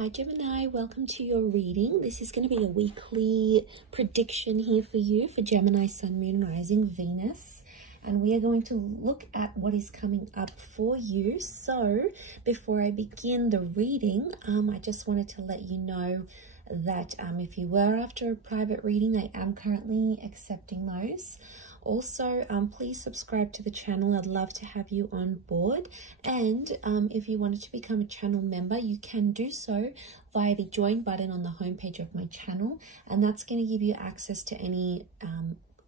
Hi Gemini, welcome to your reading. This is going to be a weekly prediction here for you for Gemini, Sun, Moon, Rising, Venus. And we are going to look at what is coming up for you. So before I begin the reading, I just wanted to let you know that if you were after a private reading, I am currently accepting those. Also, please subscribe to the channel. I'd love to have you on board. And if you wanted to become a channel member, you can do so via the join button on the homepage of my channel. And that's going to give you access to any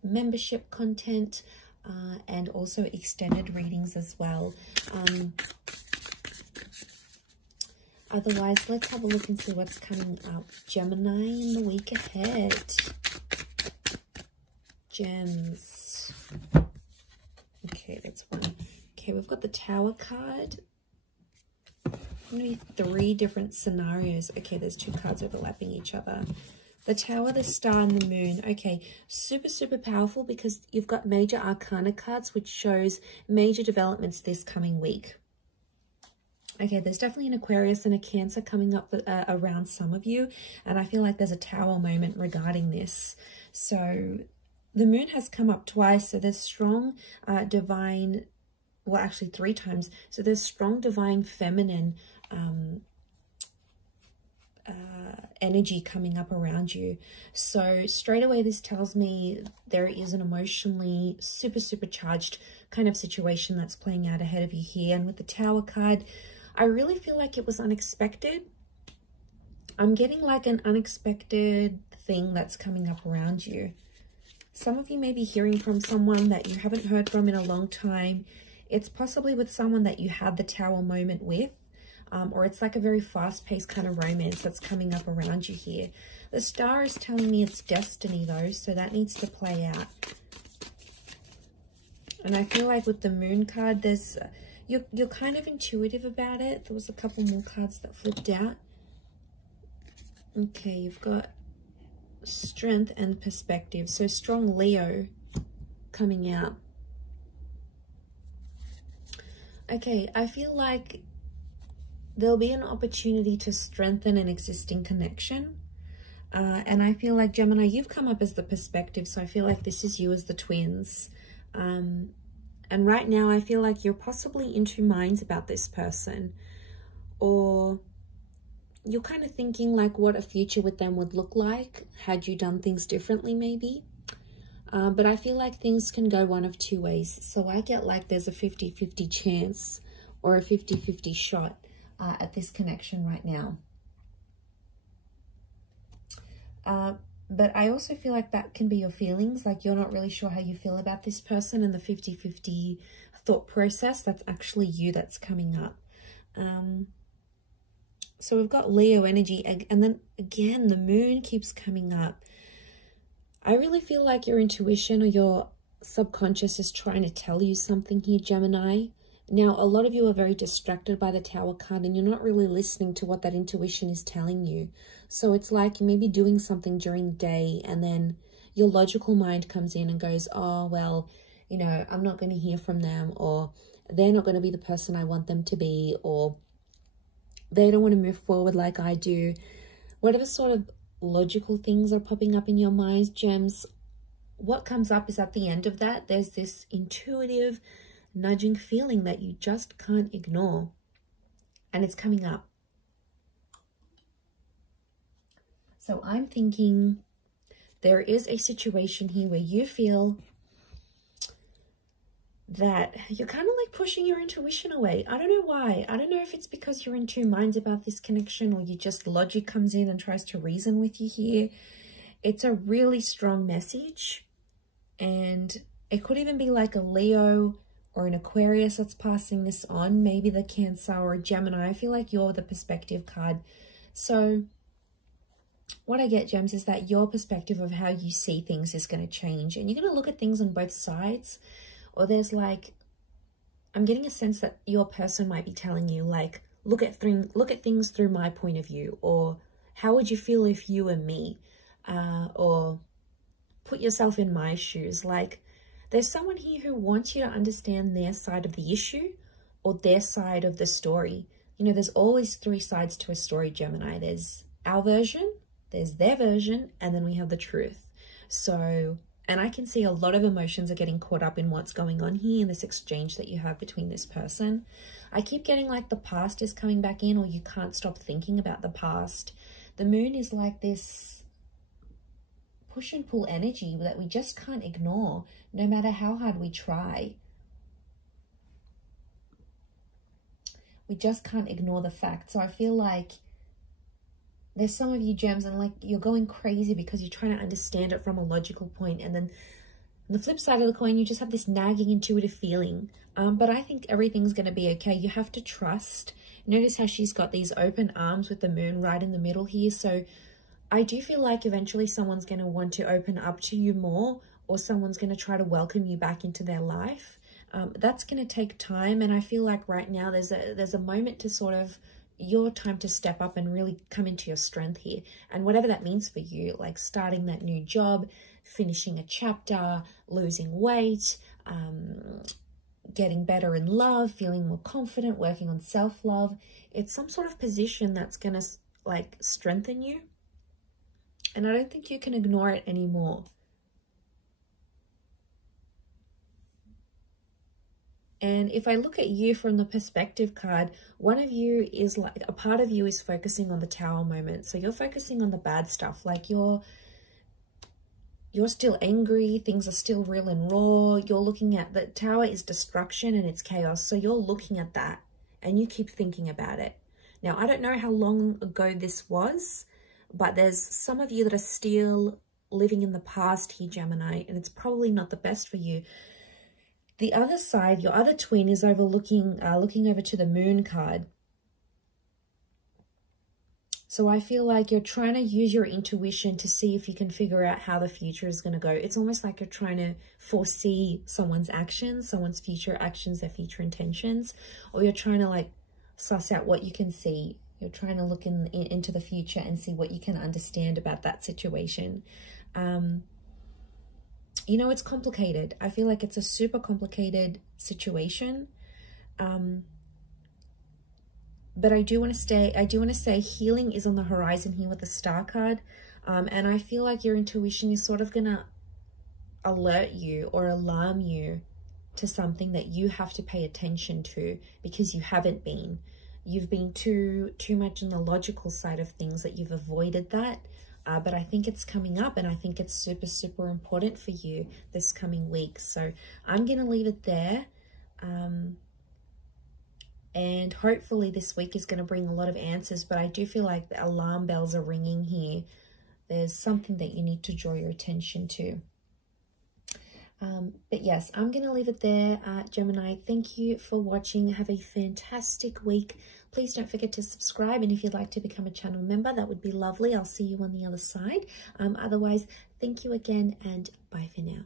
membership content and also extended readings as well. Otherwise, let's have a look and see what's coming up. Gemini in the week ahead. Gems. Okay, that's one. Okay, we've got the Tower card. Maybe 3 different scenarios. Okay, there's 2 cards overlapping each other. The Tower, the Star, and the Moon. Okay, super powerful because you've got major arcana cards, which shows major developments this coming week. Okay, there's definitely an Aquarius and a Cancer coming up around some of you. And I feel like there's a Tower moment regarding this. So the Moon has come up twice. So there's strong divine, well, actually 3 times. So there's strong divine feminine energy coming up around you. So straight away, this tells me there is an emotionally super charged kind of situation that's playing out ahead of you here. And with the Tower card, I really feel like it was unexpected. I'm getting like an unexpected thing that's coming up around you. Some of you may be hearing from someone that you haven't heard from in a long time. It's possibly with someone that you had the Tower moment with, or it's like a very fast-paced kind of romance that's coming up around you here. The Star is telling me it's destiny though, so that needs to play out. And I feel like with the Moon card, there's you're kind of intuitive about it. There was a couple more cards that flipped out. Okay, you've got strength and perspective. So strong Leo coming out. Okay, I feel like there'll be an opportunity to strengthen an existing connection. And I feel like, Gemini, you've come up as the perspective. So I feel like this is you as the twins. And right now, I feel like you're possibly in 2 minds about this person. Or you're kind of thinking like what a future with them would look like had you done things differently maybe. But I feel like things can go one of 2 ways. So I get like there's a 50-50 chance or a 50-50 shot at this connection right now. But I also feel like that can be your feelings. Like you're not really sure how you feel about this person, and the 50-50 thought process, that's actually you that's coming up. So we've got Leo energy, and then again, the Moon keeps coming up. I really feel like your intuition or your subconscious is trying to tell you something here, Gemini. Now, a lot of you are very distracted by the Tower card, and you're not really listening to what that intuition is telling you. So it's like you may be doing something during the day, and then your logical mind comes in and goes, oh, well, you know, I'm not going to hear from them, or they're not going to be the person I want them to be, or they don't want to move forward like I do. Whatever sort of logical things are popping up in your minds, Gems, what comes up is at the end of that, there's this intuitive nudging feeling that you just can't ignore. And it's coming up. So I'm thinking there is a situation here where you feel that you're kind of like pushing your intuition away. I don't know why. I don't know if it's because you're in 2 minds about this connection, or you just logic comes in and tries to reason with you here. It's a really strong message, and it could even be like a Leo or an Aquarius that's passing this on, maybe the Cancer or a Gemini. I feel like you're the perspective card. So what I get, Gems, is that your perspective of how you see things is going to change, and you're going to look at things on both sides. Or there's like, I'm getting a sense that your person might be telling you like, look at things through my point of view, or how would you feel if you were me, or put yourself in my shoes. Like there's someone here who wants you to understand their side of the issue or their side of the story. you know, there's always three sides to a story, Gemini. There's our version, there's their version, and then we have the truth. So, and I can see a lot of emotions are getting caught up in what's going on here in this exchange that you have between this person. I keep getting like the past is coming back in, or you can't stop thinking about the past. The moon is like this push and pull energy that we just can't ignore, no matter how hard we try. We just can't ignore the fact. So I feel like there's some of you gems and like you're going crazy because you're trying to understand it from a logical point. And then on the flip side of the coin, you just have this nagging intuitive feeling. But I think everything's going to be okay. You have to trust. Notice how she's got these open arms with the moon right in the middle here. So I do feel like eventually someone's going to want to open up to you more, or someone's going to try to welcome you back into their life. That's going to take time. And I feel like right now there's a moment to sort of your time to step up and really come into your strength here. And whatever that means for you, like starting that new job, finishing a chapter, losing weight, getting better in love, feeling more confident, working on self-love. It's some sort of position that's going to like strengthen you. And I don't think you can ignore it anymore. And if I look at you from the perspective card, one of you is like, a part of you is focusing on the Tower moment. So you're focusing on the bad stuff. Like you're still angry. Things are still real and raw. You're looking at the Tower is destruction and it's chaos. So you're looking at that and you keep thinking about it. Now, I don't know how long ago this was, but there's some of you that are still living in the past here, Gemini, and it's probably not the best for you. The other side, your other twin is looking over to the moon card. So I feel like you're trying to use your intuition to see if you can figure out how the future is going to go. It's almost like you're trying to foresee someone's actions, someone's future actions, their future intentions, or you're trying to like suss out what you can see. You're trying to look into the future and see what you can understand about that situation. You know, it's complicated. I feel like it's a super complicated situation. But I do want to say healing is on the horizon here with the Star card. And I feel like your intuition is sort of going to alert you or alarm you to something that you have to pay attention to, because you haven't been. You've been too much in the logical side of things, that you've avoided that. But I think it's coming up, and I think it's super, super important for you this coming week. So I'm going to leave it there. And hopefully this week is going to bring a lot of answers, but I do feel like the alarm bells are ringing here. There's something that you need to draw your attention to. But yes, I'm going to leave it there, Gemini. Thank you for watching. Have a fantastic week. Please don't forget to subscribe. And if you'd like to become a channel member, that would be lovely. I'll see you on the other side. Otherwise, thank you again and bye for now.